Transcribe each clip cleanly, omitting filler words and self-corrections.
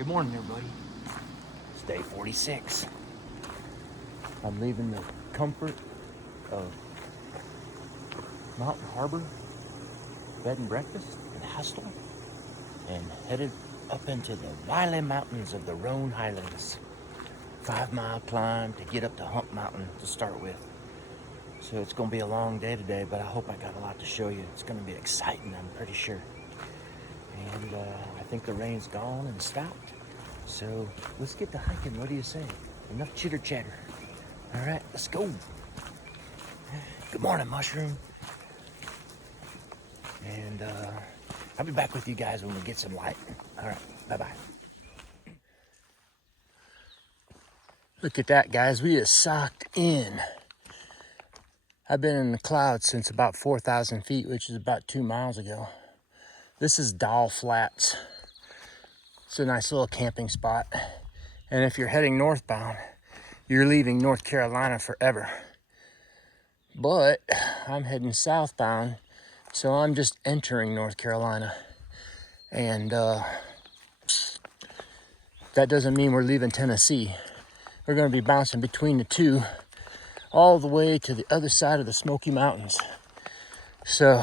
Good morning, everybody. It's day 46. I'm leaving the comfort of Mountain Harbor bed and breakfast and hostel and headed up into the wily mountains of the Roan Highlands. 5-mile climb to get up to Hump Mountain to start with. So it's going to be a long day today, but I hope I got a lot to show you. It's going to be exciting, I'm pretty sure. And I think the rain's gone and stopped. So let's get to hiking. What do you say? Enough chitter chatter. All right, let's go. Good morning, Mushroom. And I'll be back with you guys when we get some light. All right, bye-bye. Look at that, guys. We are socked in. I've been in the clouds since about 4,000 feet, which is about 2 miles ago. This is Doll Flats. It's a nice little camping spot. And if you're heading northbound, you're leaving North Carolina forever. But I'm heading southbound, so I'm just entering North Carolina. And that doesn't mean we're leaving Tennessee. We're going to be bouncing between the two all the way to the other side of the Smoky Mountains. So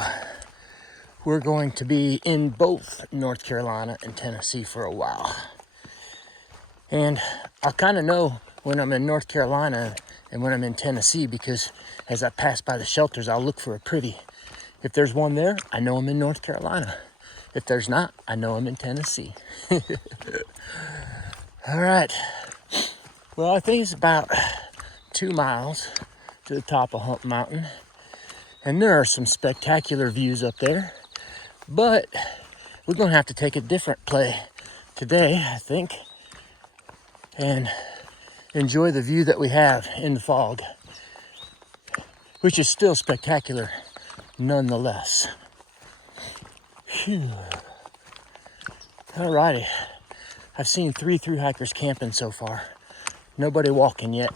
we're going to be in both North Carolina and Tennessee for a while. And I'll kind of know when I'm in North Carolina and when I'm in Tennessee, because as I pass by the shelters, I'll look for a privy. If there's one there, I know I'm in North Carolina. If there's not, I know I'm in Tennessee. All right. Well, I think it's about 2 miles to the top of Hump Mountain. And there are some spectacular views up there. But we're going to have to take a different play today, I think, and enjoy the view that we have in the fog, which is still spectacular nonetheless. Phew. Alrighty. I've seen 3 thru hikers camping so far. Nobody walking yet.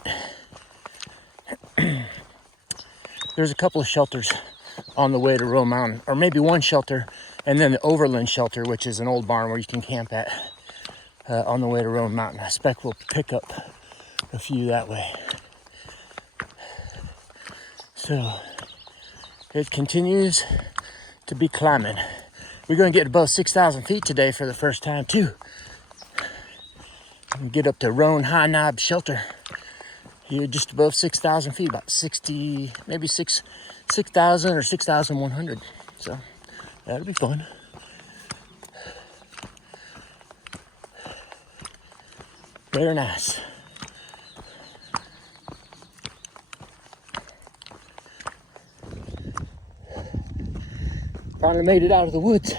There's a couple of shelters on the way to Roan Mountain, or maybe one shelter, and then the Overland shelter, which is an old barn where you can camp at on the way to Roan Mountain. I expect we'll pick up a few that way. So it continues to be climbing. We're going to get above 6,000 feet today for the first time too. And get up to Roan High Knob Shelter. Here just above 6,000 feet, about 60, maybe 6,000 or 6,100. So that'll be fun. Very nice. Finally made it out of the woods.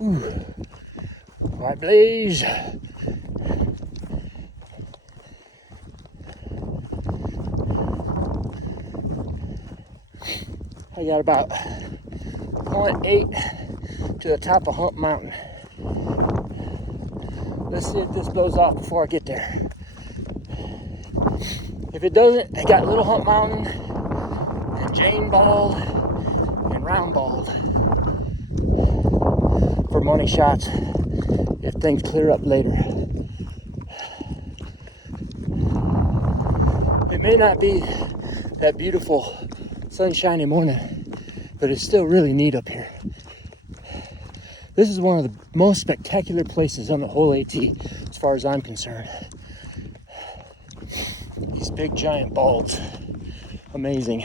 Ooh. White blaze. I got about 0.8 to the top of Hump Mountain. Let's see if this blows off before I get there. If it doesn't, I got Little Hump Mountain and Jane Bald and Round Bald for money shots if things clear up later. It may not be that beautiful sunshiny morning, but it's still really neat up here. This is one of the most spectacular places on the whole AT as far as I'm concerned. These big giant balds, amazing.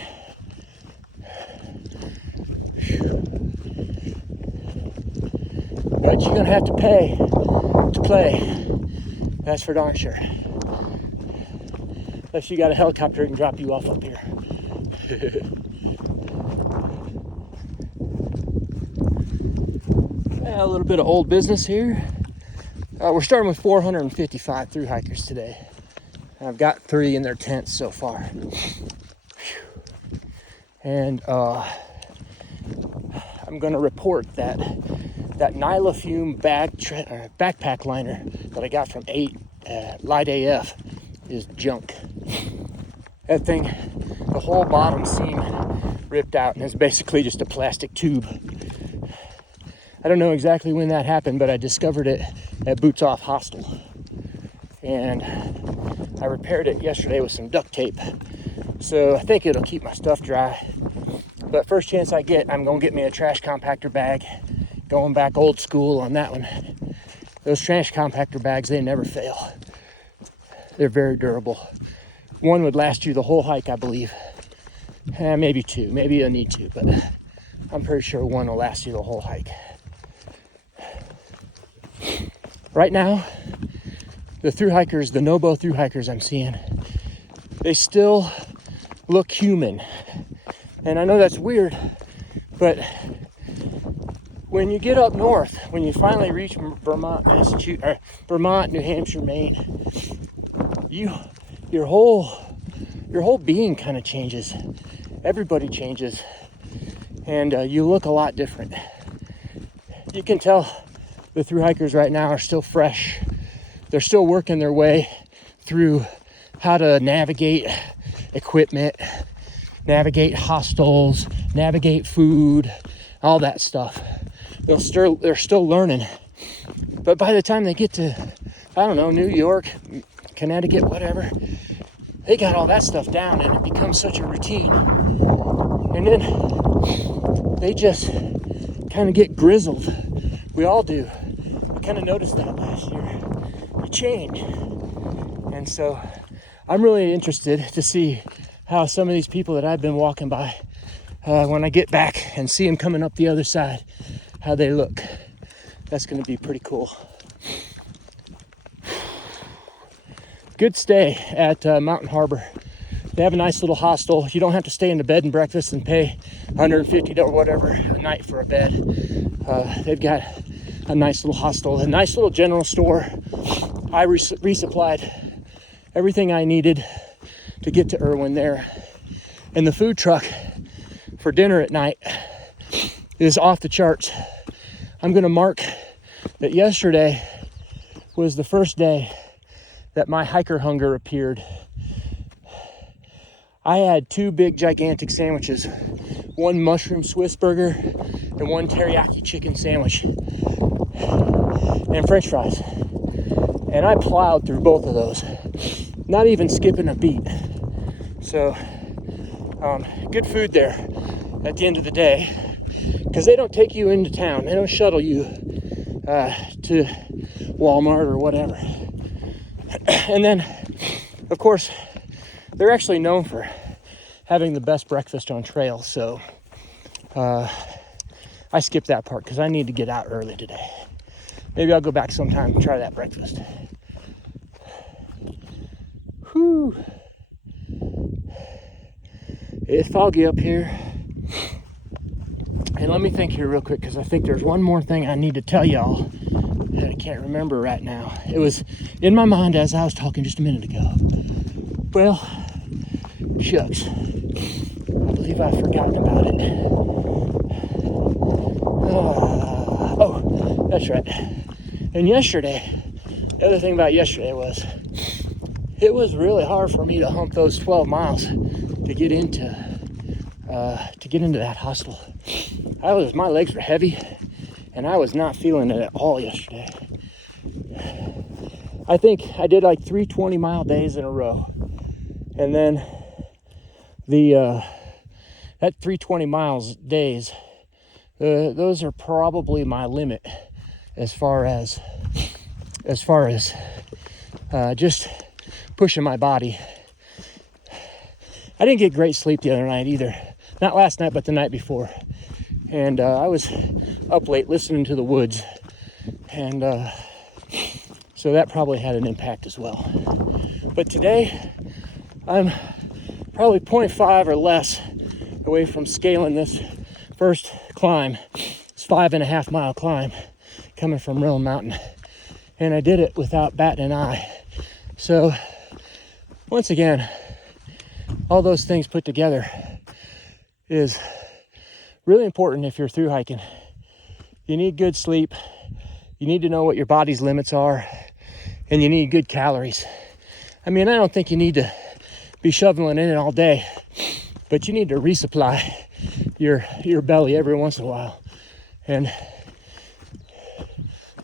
But you're gonna have to pay to play, that's for darn sure. Unless you got a helicopter that can drop you off up here. A little bit of old business here. We're starting with 455 thru hikers today. I've got 3 in their tents so far. And I'm gonna report that Nyla Fume backpack liner that I got from Light AF is junk. That thing, the whole bottom seam ripped out, and it's basically just a plastic tube. I don't know exactly when that happened, but I discovered it at Boots Off Hostel, and I repaired it yesterday with some duct tape, so I think it'll keep my stuff dry. But first chance I get, I'm gonna get me a trash compactor bag, going back old school on that one. Those trash compactor bags, they never fail. They're very durable. One would last you the whole hike, I believe. Maybe two, maybe you'll need two, but I'm pretty sure one will last you the whole hike. Right now, the thru-hikers, the no-bow thru-hikers I'm seeing, they still look human. And I know that's weird, but when you get up north, when you finally reach Vermont, Massachusetts, or Vermont, New Hampshire, Maine, your whole being kind of changes. Everybody changes, and you look a lot different. You can tell the thru-hikers right now are still fresh. They're still working their way through how to navigate equipment, navigate hostels, navigate food, all that stuff. They're still learning. But by the time they get to, I don't know, New York, Connecticut, whatever, they got all that stuff down, and it becomes such a routine. And then they just kind of get grizzled. We all do. I kind of noticed that last year. You change. And so I'm really interested to see how some of these people that I've been walking by, when I get back and see them coming up the other side, how they look. That's going to be pretty cool. Good stay at Mountain Harbor. They have a nice little hostel. You don't have to stay in the bed and breakfast and pay $150 or whatever a night for a bed. They've got a nice little hostel, a nice little general store. I resupplied everything I needed to get to Irwin there. And the food truck for dinner at night is off the charts. I'm going to mark that yesterday was the first day that my hiker hunger appeared. I had two big gigantic sandwiches, one mushroom Swiss burger and one teriyaki chicken sandwich, and french fries. And I plowed through both of those, not even skipping a beat. So good food there at the end of the day, because they don't take you into town. They don't shuttle you to Walmart or whatever. And then, of course, they're actually known for having the best breakfast on trail. So I skipped that part because I need to get out early today. Maybe I'll go back sometime and try that breakfast. Whew. It's foggy up here. And let me think here real quick, because I think there's one more thing I need to tell y'all that I can't remember right now. It was in my mind as I was talking just a minute ago. Well, shucks. I believe I've forgotten about it. Oh, that's right. And yesterday, the other thing about yesterday was, it was really hard for me to hump those 12 miles to get into that hostel. My legs were heavy, and I was not feeling it at all yesterday. I think I did like 3 20-mile days in a row, and then that 320 miles days, those are probably my limit as far as just pushing my body. I didn't get great sleep the other night either. Not last night, but the night before. And I was up late listening to the woods. And so that probably had an impact as well. But today, I'm probably 0.5 or less away from scaling this first climb. It's 5.5 mile climb coming from Roan Mountain. And I did it without batting an eye. So once again, all those things put together is really important if you're through hiking. You need good sleep. You need to know what your body's limits are, and you need good calories. I mean, I don't think you need to be shoveling in it all day, but you need to resupply your belly every once in a while. And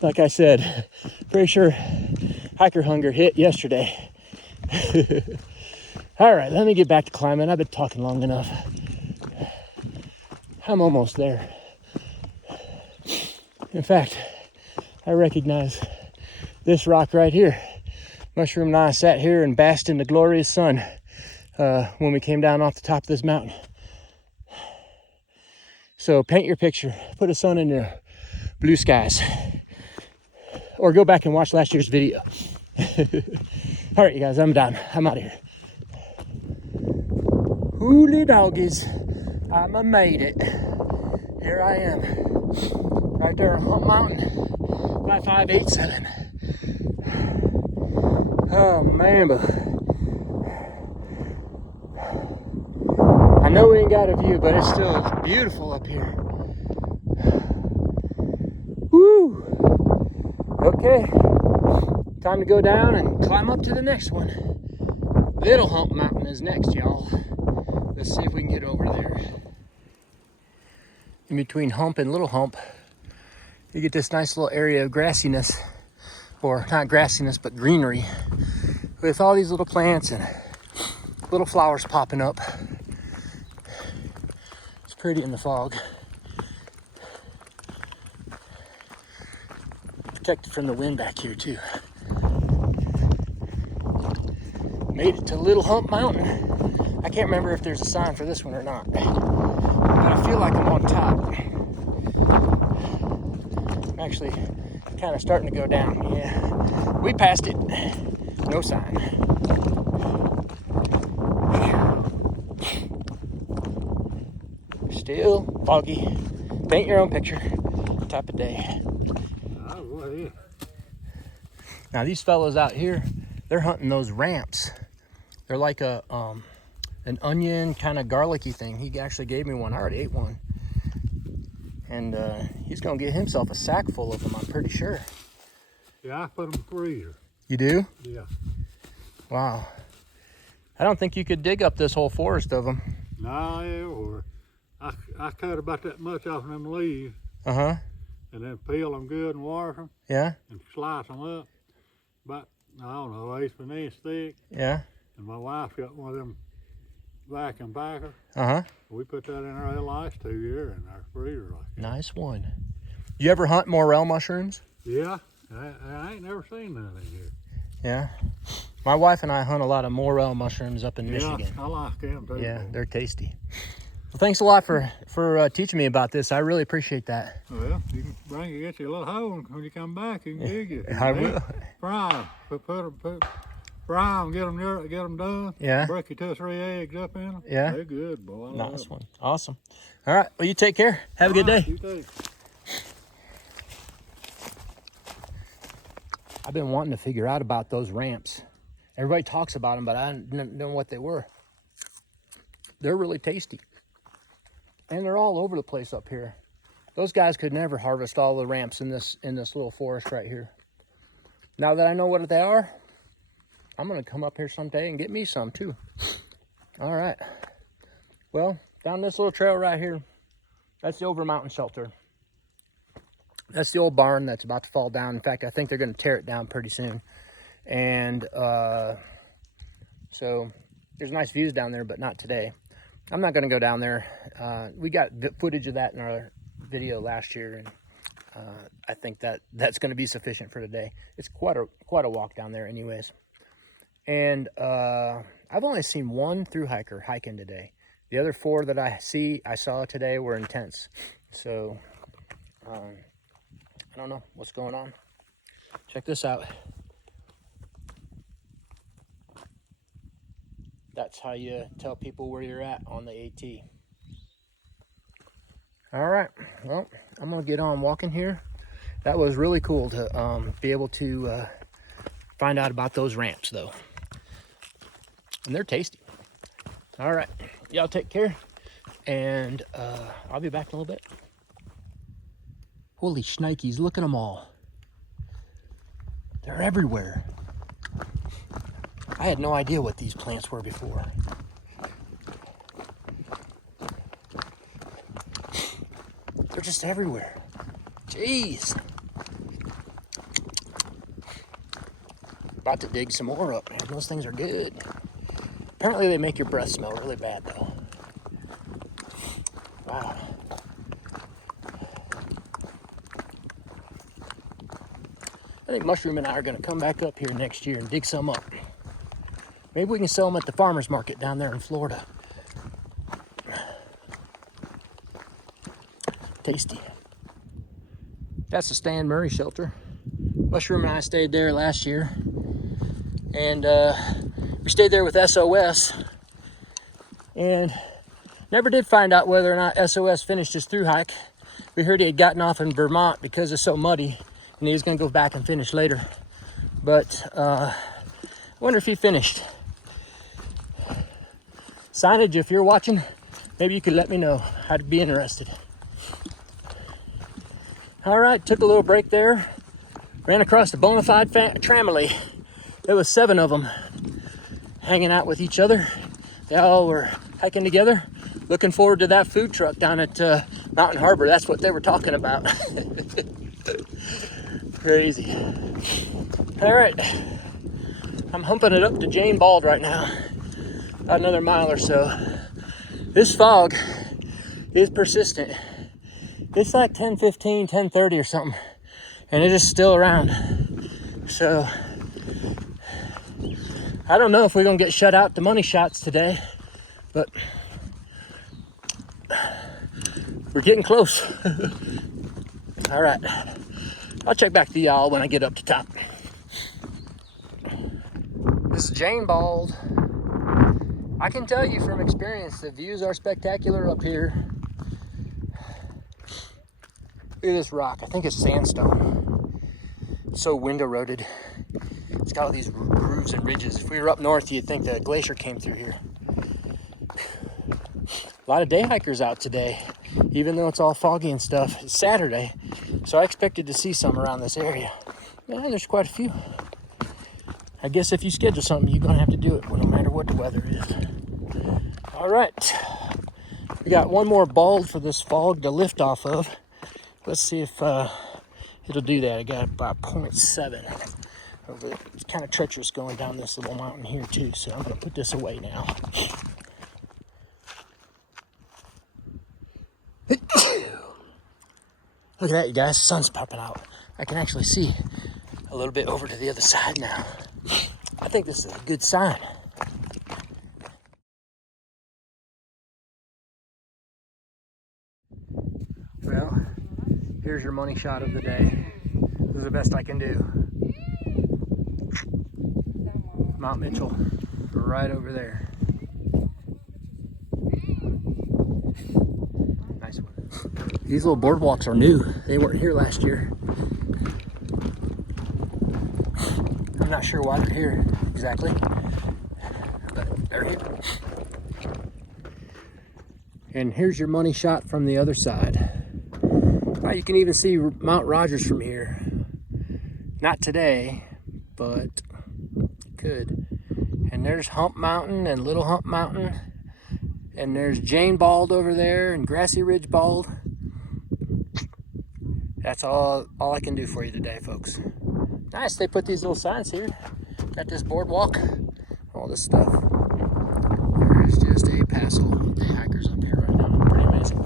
like I said, pretty sure hiker hunger hit yesterday. All right, let me get back to climbing. I've been talking long enough. I'm almost there. In fact, I recognize this rock right here. Mushroom and I sat here and basked in the glorious sun when we came down off the top of this mountain. So paint your picture. Put a sun in your blue skies. Or go back and watch last year's video. All right, you guys, I'm done. I'm out of here. Hooly doggies. I made it. Here I am. Right there on Hump Mountain. 5587. Oh man, but I know we ain't got a view, but it's still beautiful up here. Woo! Okay, time to go down and climb up to the next one. Little Hump Mountain is next, y'all. Let's see if we can get over there. In between Hump and Little Hump, you get this nice little area of grassiness, or not grassiness, but greenery, with all these little plants and little flowers popping up. It's pretty in the fog. Protected from the wind back here too. Made it to Little Hump Mountain. I can't remember if there's a sign for this one or not, but I feel like I'm on top. I'm actually kind of starting to go down. Yeah, we passed it. No sign. Still foggy. Paint your own picture. Type of day. Now these fellows out here, they're hunting those ramps. They're like a an onion kind of garlicky thing. He actually gave me one. I already ate one. And he's gonna get himself a sack full of them, I'm pretty sure. Yeah, I put them in the freezer. You do? Yeah. Wow. I don't think you could dig up this whole forest of them. No, I cut about that much off them leaves. Uh-huh. And then peel them good and wash them. Yeah? And slice them up. About, I don't know, 1/8 of an inch thick. Yeah? And my wife got one of them vacuum packers. Uh-huh. We put that in our little ice tube here in our freezer. Nice one. You ever hunt morel mushrooms? Yeah, I ain't never seen none in here. Yeah. My wife and I hunt a lot of morel mushrooms up in Yeah, Michigan. I like them too. Yeah, they're tasty. Well, thanks a lot for teaching me about this. I really appreciate that. Well, you can get you a little hole, and when you come back, you can dig it. I will. Fry them. Fry them, get them done. Yeah. Break your 2 or 3 eggs up in them. Yeah. They're good, boy. Nice one. Awesome. All right. Well, you take care. Have a good day. You too. I've been wanting to figure out about those ramps. Everybody talks about them, but I didn't know what they were. They're really tasty. And they're all over the place up here. Those guys could never harvest all the ramps in this little forest right here. Now that I know what they are, I'm gonna come up here someday and get me some too. All right. Well, down this little trail right here, that's the Over Mountain Shelter. That's the old barn that's about to fall down. In fact, I think they're gonna tear it down pretty soon. And so there's nice views down there, but not today. I'm not gonna go down there. We got footage of that in our video last year, and I think that's gonna be sufficient for today. It's quite a walk down there anyways. And I've only seen one through hiker hiking today. The other 4 that I saw today were intense. So I don't know what's going on. Check this out. That's how you tell people where you're at on the AT. All right, well, I'm gonna get on walking here. That was really cool to be able to find out about those ramps though. And they're tasty. All right, y'all take care. And I'll be back in a little bit. Holy shnikes, look at them all. They're everywhere. I had no idea what these plants were before. just everywhere. Jeez. About to dig some more up, man. Those things are good. Apparently they make your breath smell really bad though. Wow. I think Mushroom and I are gonna come back up here next year and dig some up. Maybe we can sell them at the farmer's market down there in Florida. Tasty. That's the Stan Murray shelter. Mushroom and I stayed there last year. And we stayed there with SOS. And never did find out whether or not SOS finished his through hike. We heard he had gotten off in Vermont because it's so muddy. And he was going to go back and finish later. But I wonder if he finished. Signage, if you're watching, maybe you could let me know. I'd be interested. All right, took a little break there. Ran across a bona fide tramily. There was 7 of them hanging out with each other. They all were hiking together. Looking forward to that food truck down at Mountain Harbor. That's what they were talking about. Crazy. All right, I'm humping it up to Jane Bald right now. About another mile or so. This fog is persistent. It's like 10:15, 10:30 or something, and it is still around. So I don't know if we're gonna get shut out to money shots today, but we're getting close. All right, I'll check back to y'all when I get up to top. This is Jane Bald. I can tell you from experience, the views are spectacular up here. Look at this rock. I think it's sandstone. It's so wind eroded. It's got all these grooves and ridges. If we were up north, you'd think the glacier came through here. A lot of day hikers out today, even though it's all foggy and stuff. It's Saturday, so I expected to see some around this area. Yeah, there's quite a few. I guess if you schedule something, you're gonna have to do it no matter what the weather is. All right, we got one more bald for this fog to lift off of. Let's see if it'll do that. I got about 0.7 over there. It's kind of treacherous going down this little mountain here too, so I'm gonna put this away now. Look at that, you guys, the sun's popping out. I can actually see a little bit over to the other side now. I think this is a good sign. Well, here's your money shot of the day. This is the best I can do. Mount Mitchell, right over there. Nice one. These little boardwalks are new. They weren't here last year. I'm not sure why they're here exactly, but they're here. And here's your money shot from the other side. You can even see Mount Rogers from here. Not today, but could. And there's Hump Mountain and Little Hump Mountain. And there's Jane Bald over there and Grassy Ridge Bald. That's all I can do for you today, folks. Nice, they put these little signs here. Got this boardwalk, all this stuff. There's just a passel of day hikers up here right now. Pretty amazing.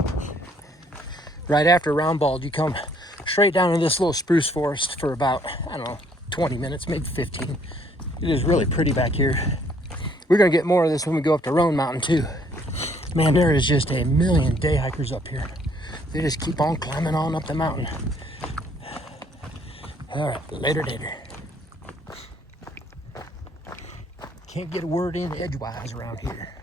Right after Round Bald, you come straight down to this little spruce forest for about, I don't know, 20 minutes, maybe 15. It is really pretty back here. We're gonna get more of this when we go up to Roan Mountain too. Man, there is just a million day hikers up here. They just keep on climbing on up the mountain. All right, later, David. Can't get a word in edgewise around here.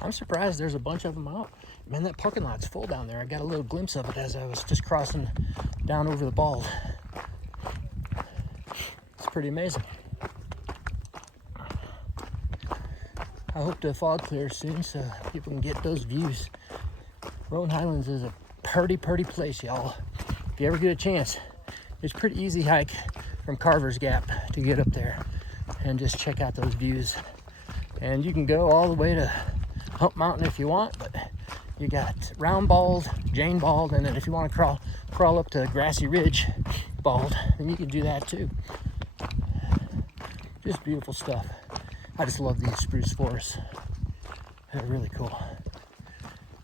I'm surprised there's a bunch of them out. Man, that parking lot's full down there. I got a little glimpse of it as I was just crossing down over the Bald. It's pretty amazing. I hope the fog clears soon so people can get those views. Roan Highlands is a pretty place, y'all. If you ever get a chance, it's a pretty easy hike from Carver's Gap to get up there and just check out those views. And you can go all the way to Hump Mountain if you want, but You got round bald, Jane bald, and then if you want to crawl up to Grassy Ridge bald, then you can do that too. Just beautiful stuff. I just love these spruce forests. They're really cool.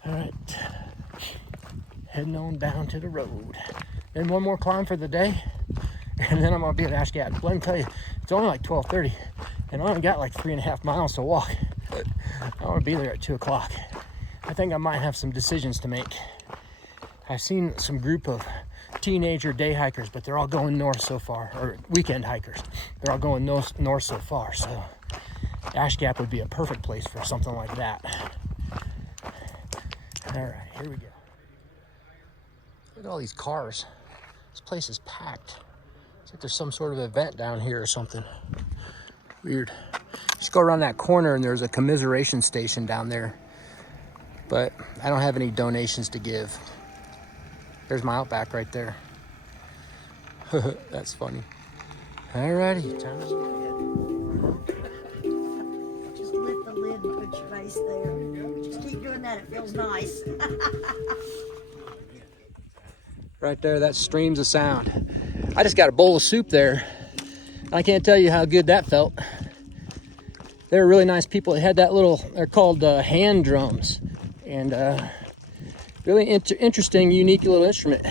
All right, heading on down to the road. Then one more climb for the day, and then I'm gonna be at Ash Gap. Let me tell you, it's only like 12:30, and I only got like 3.5 miles to walk. I want to be there at 2 o'clock. I think I might have some decisions to make. I've seen some group of teenager day hikers, but they're all going north so far, or weekend hikers. They're all going north so far, so Ash Gap would be a perfect place for something like that. All right, here we go. Look at all these cars. This place is packed. It's like there's some sort of event down here or something. Weird. Just go around that corner and there's a commiseration station down there. But I don't have any donations to give. There's my Outback right there. That's funny. Alrighty, time to Just lift the lid and put your face there. Just keep doing that, it feels nice. right there, that streams of sound. I just got a bowl of soup there. I can't tell you how good that felt. They were really nice people. They had that little, they're called hand drums. And really interesting, unique little instrument.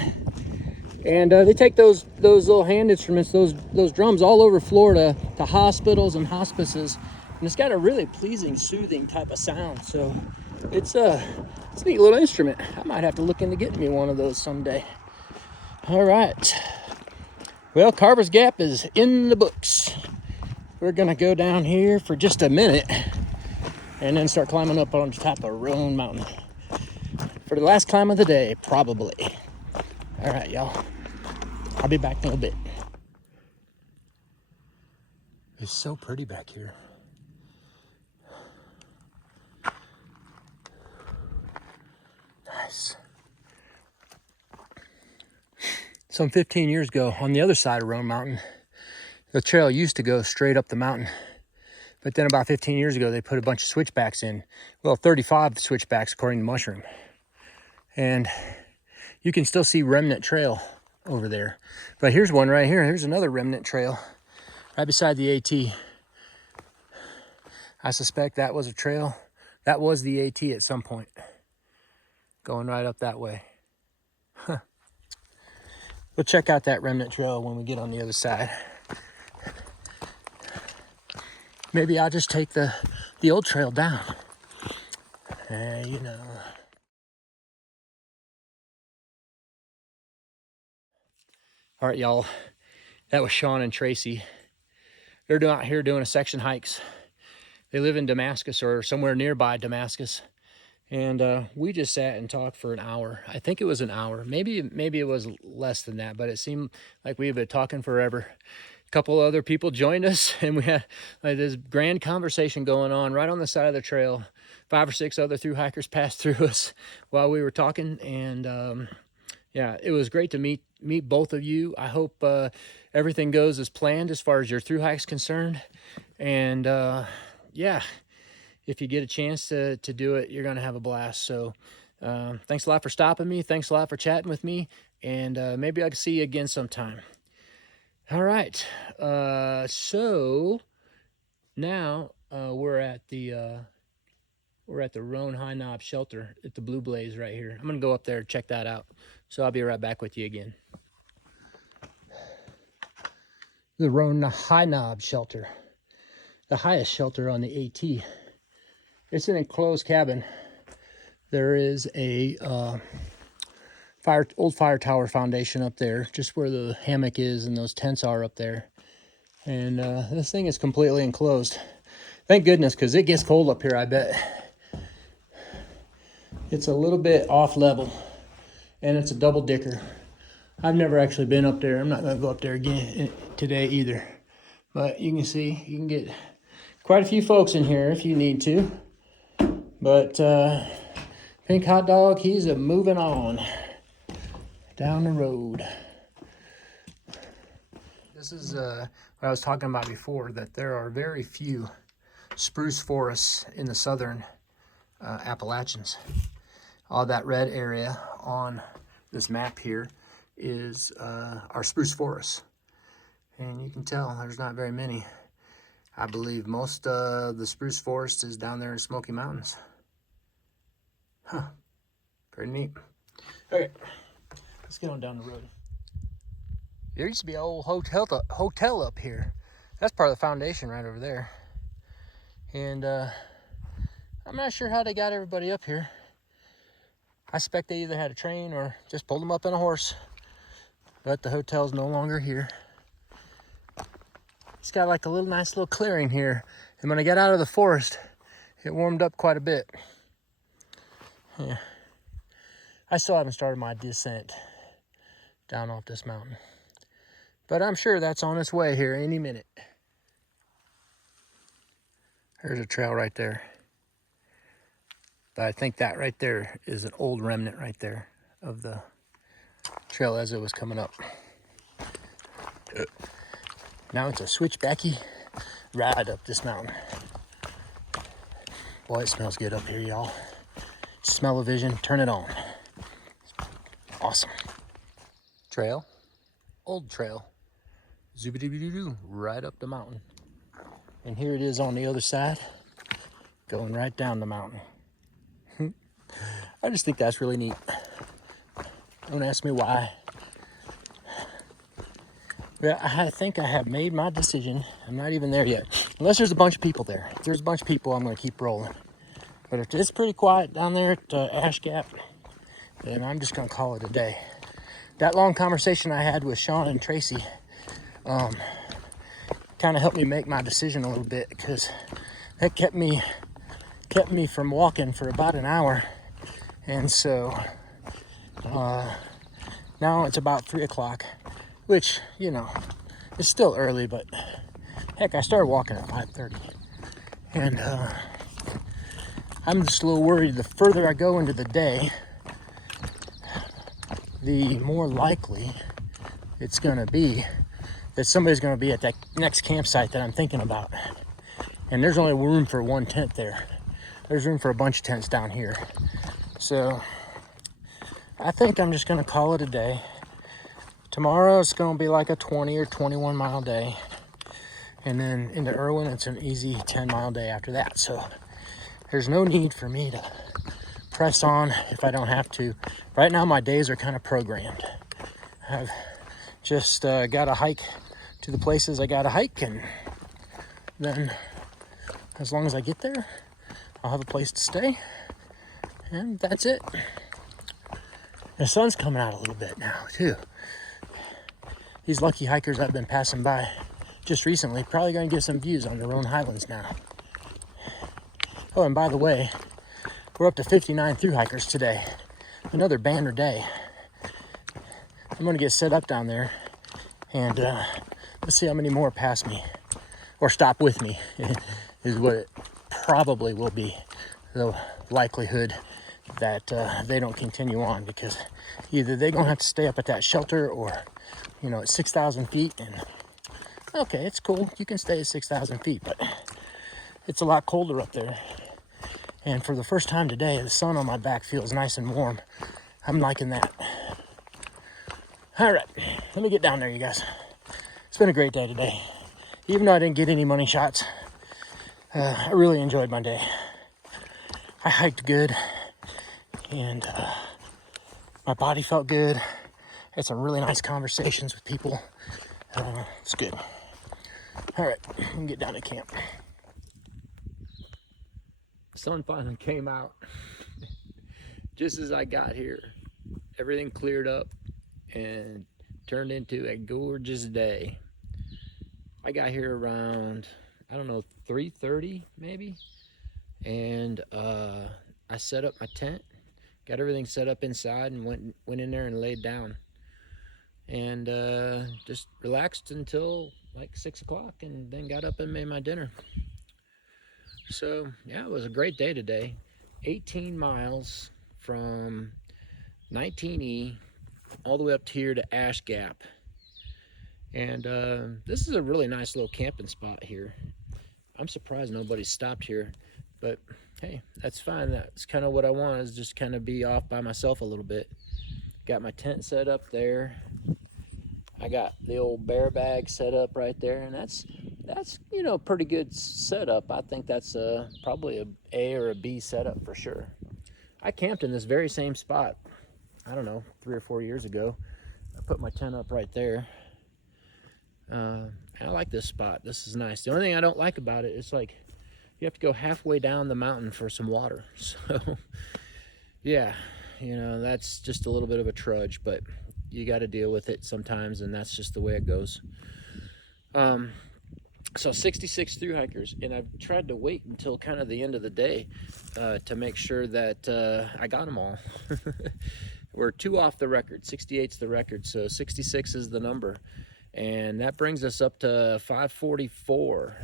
And they take those little hand instruments, those drums all over Florida to hospitals and hospices. And it's got a really pleasing, soothing type of sound. So it's a neat little instrument. I might have to look into getting me one of those someday. All right. Well, Carver's Gap is in the books. We're gonna go down here for just a minute and then start climbing up on the top of Roan Mountain for the last climb of the day, probably. All right, y'all. I'll be back in a little bit. It's so pretty back here. Nice. Some 15 years ago, on the other side of Roan Mountain, the trail used to go straight up the mountain. But then about 15 years ago, they put a bunch of switchbacks in. Well, 35 switchbacks according to Mushroom. And you can still see remnant trail over there. But here's one right here. Here's another remnant trail right beside the AT. I suspect that was a trail. That was the AT at some point. Going right up that way. Huh. We'll check out that remnant trail when we get on the other side. Maybe I'll just take the old trail down. You know. All right, y'all. That was Sean and Tracy. They're out here doing a section hikes. They live in Damascus or somewhere nearby Damascus. And we just sat and talked for an hour. I think it was an hour. Maybe it was less than that, but it seemed like we had been talking forever. A couple other people joined us, and we had like this grand conversation going on right on the side of the trail. 5 or 6 other thru hikers passed through us while we were talking, and yeah, it was great to meet both of you. I hope everything goes as planned as far as your thru hike's concerned. And yeah, if you get a chance to do it, you're going to have a blast. So thanks a lot for stopping me. Thanks a lot for chatting with me. And maybe I can see you again sometime. All right. So now we're at the Roan High Knob shelter at the Blue Blaze right here. I'm going to go up there and check that out. So I'll be right back with you again. The Roan High Knob shelter. The highest shelter on the AT. It's an enclosed cabin. There is a old fire tower foundation up there, just where the hammock is and those tents are up there. And this thing is completely enclosed. Thank goodness, because it gets cold up here, I bet. It's a little bit off level, and it's a double dicker. I've never actually been up there. I'm not going to go up there again today either. But you can see, you can get quite a few folks in here if you need to. But Pink Hot Dog, he's moving on down the road. This is what I was talking about before, that there are very few spruce forests in the southern Appalachians. All that red area on this map here is our spruce forests. And you can tell there's not very many. I believe most of the spruce forest is down there in Smoky Mountains. Huh, pretty neat. Okay, let's get on down the road. There used to be an old hotel up here. That's part of the foundation right over there. And I'm not sure how they got everybody up here. I suspect they either had a train or just pulled them up on a horse. But the hotel's no longer here. It's got like a nice little clearing here. And when I got out of the forest, it warmed up quite a bit. Yeah. I still haven't started my descent down off this mountain. But I'm sure that's on its way here any minute. There's a trail right there. But I think that right there is an old remnant right there of the trail as it was coming up. Now it's a switchbacky ride up this mountain. Boy, it smells good up here, y'all. Smell-o-vision, turn it on. Awesome. Trail, old trail. Zoobity-doo-doo, right up the mountain. And here it is on the other side, going right down the mountain. I just think that's really neat. Don't ask me why. Well, I think I have made my decision. I'm not even there yet. Unless there's a bunch of people there. If there's a bunch of people, I'm going to keep rolling. But if it's pretty quiet down there at Ash Gap, then I'm just going to call it a day. That long conversation I had with Sean and Tracy kind of helped me make my decision a little bit, because that kept me from walking for about an hour. And so now it's about 3 o'clock, which, you know, it's still early, but heck, I started walking at 5:30. And I'm just a little worried the further I go into the day, the more likely it's going to be that somebody's going to be at that next campsite that I'm thinking about. And there's only room for one tent there. There's room for a bunch of tents down here. So I think I'm just going to call it a day. Tomorrow it's going to be like a 20 or 21 mile day. And then into Irwin, it's an easy 10-mile day after that. So there's no need for me to press on if I don't have to. Right now my days are kind of programmed. I've just got to hike to the places I got to hike, and then as long as I get there, I'll have a place to stay, and that's it. The sun's coming out a little bit now too. These lucky hikers I've been passing by just recently probably going to get some views on the Roan Highlands now. Oh, and by the way, we're up to 59 through hikers today. Another banner day. I'm going to get set up down there, and let's see how many more pass me or stop with me is what it probably will be. The likelihood that they don't continue on, because either they're going to have to stay up at that shelter, or, you know, at 6,000 feet. And okay, it's cool. You can stay at 6,000 feet, but it's a lot colder up there. And for the first time today, the sun on my back feels nice and warm. I'm liking that. All right, let me get down there, you guys. It's been a great day today. Even though I didn't get any money shots, I really enjoyed my day. I hiked good, and my body felt good. Had some really nice conversations with people. It's good. All right, let me get down to camp. The sun finally came out. Just as I got here, everything cleared up and turned into a gorgeous day. I got here around, I don't know, 3:30 maybe, and I set up my tent, got everything set up inside, and went in there and laid down, and just relaxed until like 6 o'clock, and then got up and made my dinner. So yeah, it was a great day today. 18 miles from 19E all the way up here to Ash Gap. And this is a really nice little camping spot here. I'm surprised nobody stopped here, but hey, that's fine. That's kind of what I want, is just kind of be off by myself a little bit. Got my tent set up there. I got the old bear bag set up right there, and that's you know, pretty good setup. I think that's probably a or a B setup for sure. I camped in this very same spot, I don't know, 3 or 4 years ago. I put my tent up right there. I like this spot. This is nice. The only thing I don't like about it is like you have to go halfway down the mountain for some water. So yeah, you know, that's just a little bit of a trudge, but you got to deal with it sometimes, and that's just the way it goes. So 66 through hikers, and I've tried to wait until kind of the end of the day to make sure that I got them all. We're 2 off the record. 68's the record, so 66 is the number, and that brings us up to 544.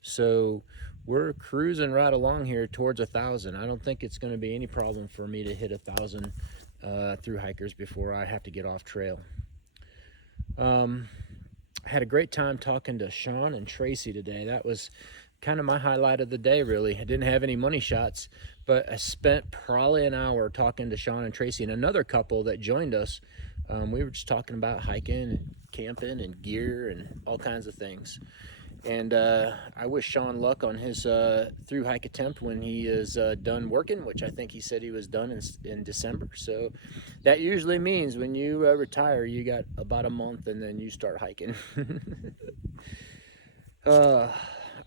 So we're cruising right along here towards 1,000. I don't think it's going to be any problem for me to hit 1,000 through hikers before I have to get off trail. I had a great time talking to Sean and Tracy today. That was kind of my highlight of the day, really. I didn't have any money shots, but I spent probably an hour talking to Sean and Tracy and another couple that joined us. We were just talking about hiking and camping and gear and all kinds of things. And I wish Sean luck on his through hike attempt when he is done working, which I think he said he was done in December. So that usually means when you retire, you got about a month and then you start hiking.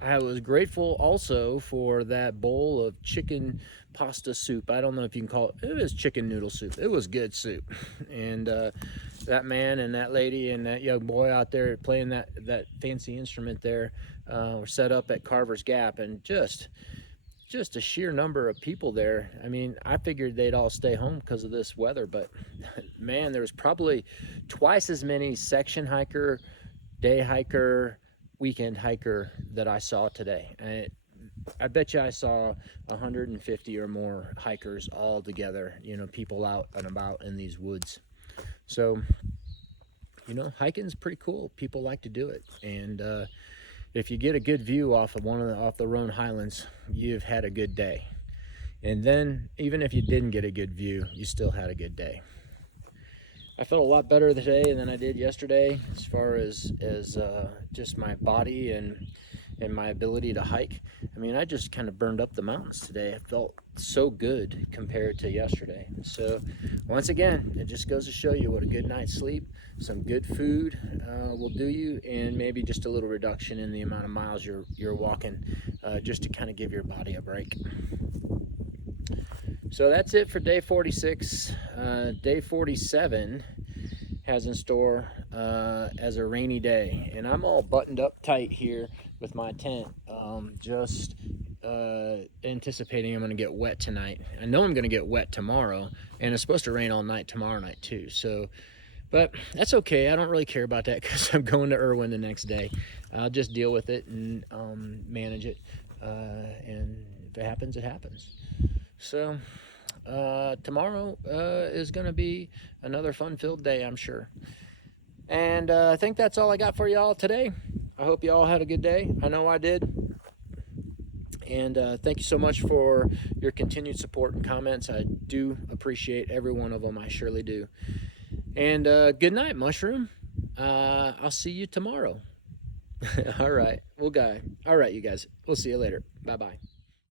I was grateful also for that bowl of chicken pasta soup. I don't know if you can call it was chicken noodle soup. It was good soup. And that man and that lady and that young boy out there playing that fancy instrument there were set up at Carver's Gap, and just a sheer number of people there. I mean, I figured they'd all stay home because of this weather, but man, there was probably twice as many section hiker, day hiker, weekend hiker that I saw today. I bet you I saw 150 or more hikers all together, you know, people out and about in these woods. So, you know, hiking's pretty cool. People like to do it. And if you get a good view off of off the Roan Highlands, you've had a good day. And then even if you didn't get a good view, you still had a good day. I felt a lot better today than I did yesterday as far as just my body and my ability to hike. I mean, I just kind of burned up the mountains today. I felt so good compared to yesterday. So once again, it just goes to show you what a good night's sleep, some good food will do you, and maybe just a little reduction in the amount of miles you're walking, just to kind of give your body a break. So that's it for day 46. Day 47 has in store as a rainy day, and I'm all buttoned up tight here with my tent, just anticipating I'm going to get wet tonight. I know I'm going to get wet tomorrow, and it's supposed to rain all night tomorrow night too. So, but that's okay. I don't really care about that because I'm going to Irwin the next day. I'll just deal with it and manage it, and if it happens, it happens. So tomorrow is going to be another fun-filled day, I'm sure. And I think that's all I got for y'all today. I hope you all had a good day. I know I did. And thank you so much for your continued support and comments. I do appreciate every one of them. I surely do. And good night, Mushroom. I'll see you tomorrow. All right. All right, you guys. We'll see you later. Bye-bye.